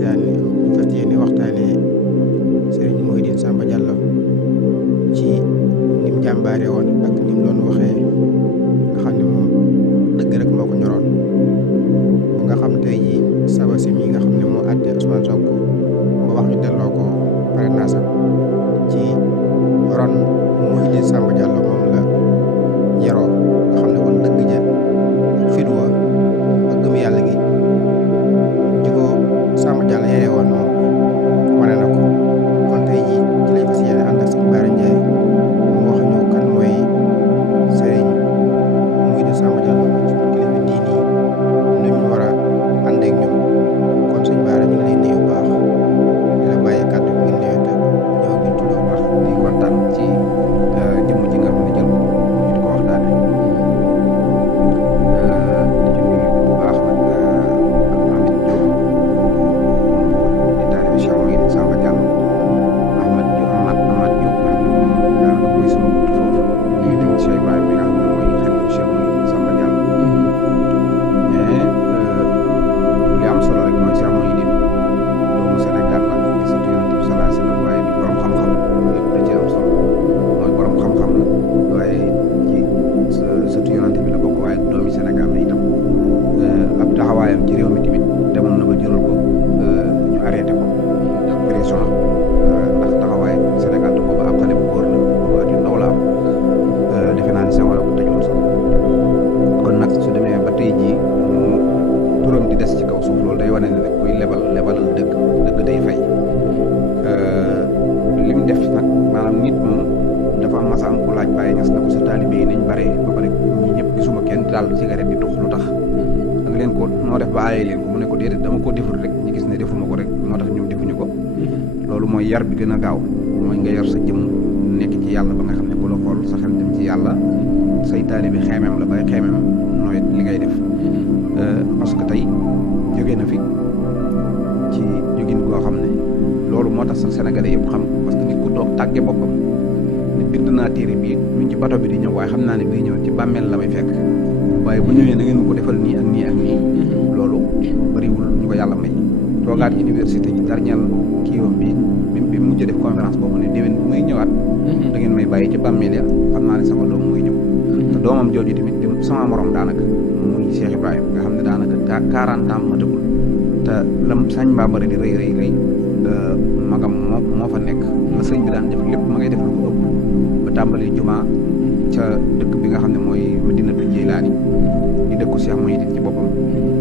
fas yéene waxtaanee Serigne Mouhidine Samba Diallo ci nim jàmbaare woon ak nim doon waxee nga xam ne moom dëgg rek moo ko ñoroon ba nga xam tey jii Sabassy mi nga xam ne moo àtte Ousmane Sonko ba wax ñu delloo ko parrainage ci ron Mouhidine Samba Diallo moom la yaroo nga xam ne kon dëgg ja fit wa ak gëm yàlla gi ji ko Samba Diallo yaree woon moom wane na ko kon tey jii ci lañ fas yéene ànd ak sëñ Bara Ndiaye mu wax ñu kan mooy Serigne Mouhidine Samba Diallo suñu kilifa diini yi nu ñu war a àndeek ñoom kon sëñ Bara ñu ngi lay nuyu bu baax di la bàyyi kàddu gi ngeen nuyoo te ñëw gi ñu tuddoo baax di kontaan ci jëmm ji nga xam ne jël ko ñu di ko waxtaane di ci nuyu bu baax nag Ahmed Diop di taalibe Cheikh Mouhidine Samba Diallo Ahmed Diop Ahmad Diop nga xam ne moom daanaka mooy sama bunt foofu ñu ngi tamit Cheikh Ibrahima mi nga xam ne mooy xalifa Cheikh Mouhidine Samba Diallo mais li am solo rek mooy Cheikh Mouhidine doomu Sénégal la di sëtu Yonent bi sallallahu alayhi wa sallam waaye di borom xam-xam yëpp da ci am solo mooy borom xam-xam la waaye ci sëtu Yonent bi la bokk waaye doomi Sénégal la itam ab taxawaayam ci réew mi tamit demoon na ba jural ko ñu arrêté ko ak prison ndax taxawaay Sénégal te boobu ab xale bu góor la boobu at yu ndaw la am defe naa ni sax wala ko tëjoon sax kon nag su demee ba tey jii turam di des ci kaw suuf loolu day wane ne rek kuy lebalal dëgg day fay lim def nag maanaam nit moom dafa am masa am ku laaj Baye Niass na ko sa taalibe yi nañ bare ba pare ñi ñëpp gisuma kenn daal cigarette di tux lu tax da nga leen ko noo def ba aaye leen ko mu ne ko déedéet dama ko deful rek ñu gis ne defuma ko rek moo tax ñoom defuñu ko loolu mooy yar bi gën a gaaw mooy nga yar sa jëmm nekk ci yàlla ba nga xam ne ku la xool sa xel dem ci yàlla say taalibe xeemeem la bay xeemeem nooy li ngay def parce que tey jóge na fi ci jógin koo xam ne loolu moo tax sax sénégalais yëpp xam parce que nit ku toog tàgge boppam ne bind naa téere bii mu ngi ci bato bi di ñëw waaye xam naa ne bii ñëw ci bàmmeel la may fekk waaye bu ñëwee na ngeen ko defal nii ak nii ak nii loolu bëriwul ñu ko yàlla may toogaat université ci dernier kii wam bi mujj def conférence boobu ne déwén bu may ñëwaat da ngeen may bàyyi ci bàmmeel ya xam naa ne sama doom muy ñëw te doomam jooju tamit dem sama morom daanaka muy Cheikh Ibrahima nga xam ne daanaka 40 ans matagul te lam sañ Bambara di rëy magam moo fa nekk la sëñ bi daan def lépp ma ngay def lu ko ëpp ba tàmbali juma ca dëkk bi nga xam ne mooy Madinatu Jeylaani di dëkku Cheikh Mouhidine ci boppam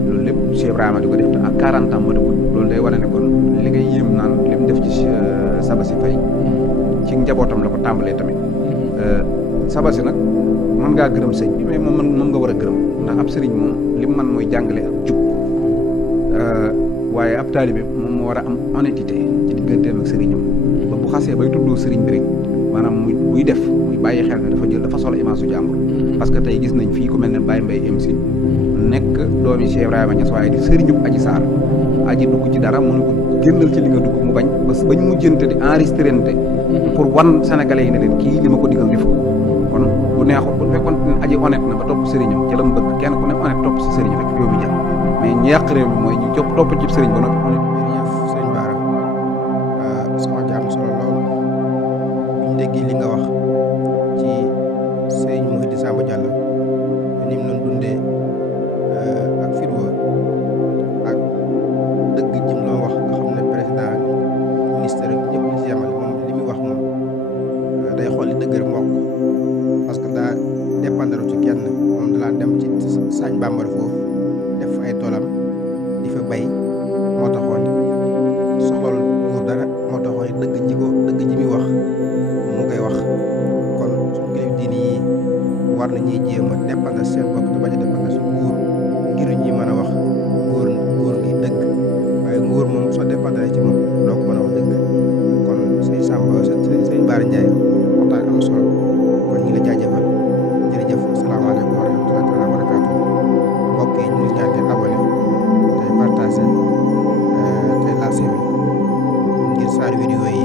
loolu lépp Cheikh Ibrahima di ko def te ak 40 ans matagul loolu day wane ne kon li ngay yéem naan li mu def ci Sabassy Faye ci njabootam la ko tàmbalee tamit Sabassy nag mën ngaa gërëm sëñ bi mais moom nga war a gërëm ndax ab sëriñ moom li mu mën mooy jàngale ak jub waaye ab taalibe moom moo war a am honnêteté ci digganteem ak sëriñam ba bu xasee bay tuddoo sëriñ bi rek maanaam muy def muy bàyyi xel ne dafa solo image su jàmbur parce que tey gis nañ fii ku mel ne Baye Mbaye MC nekk doomi Cheikh Ibrahima Niass waaye di sëriñub Adji Sarr aji dugg ci dara mënu ko génnal ci li nga dugg mu bañ bañ mujjante di enregistrente pour wan sénégalais yi ne leen kii li ma ko digal defu kon bu neexul bu fekkoon ne aji honnête na ba topp sëriñam ci la mu bëgg kenn ku ne honnête topp si sëriñ rek réew mi jàpp mais ñu yàq réew mi mooy ñu topp ci sëriñ ba noppi honnête. jërëjëf sëñ Bara sama jàmm solo lool buñ déggee li nga wax ci Serigne Mouhidine Samba Diallo ni mu doon dundee ak fitwa ak dëgg jim loo wax nga xam ne président ministre ñëpp ñu si yamal moom li muy wax moom day xool li dëgg rek mu wax ko parce que daa dépendre ci kenn moom dalaa dem ci sañ Bambara foofu def ay toolam di fa bay moo taxoon soxlal nguur dara moo taxoon dëgg ji muy wax mu koy wax kon suñu kilifa diini yi war na ñuy jéem a dépendre seen bopp te bañ a dépendre su nguur ngir ñi mën a wax nguur gi dëgg waaye nguur moom soo dépendre ci moom doo ko mën a wax dëgg kon sëñ Samba sëñ Bara Ndiaye waxtaan am solo kon ñu ngi la jaajëfal jërëjëf asalaamaaleykum wa rahmatullahi taala wa barakaatu mbokk yi ñu ngi ñaan ngeen abonné tey partagé tey lancé bi ngir saar vidéo yi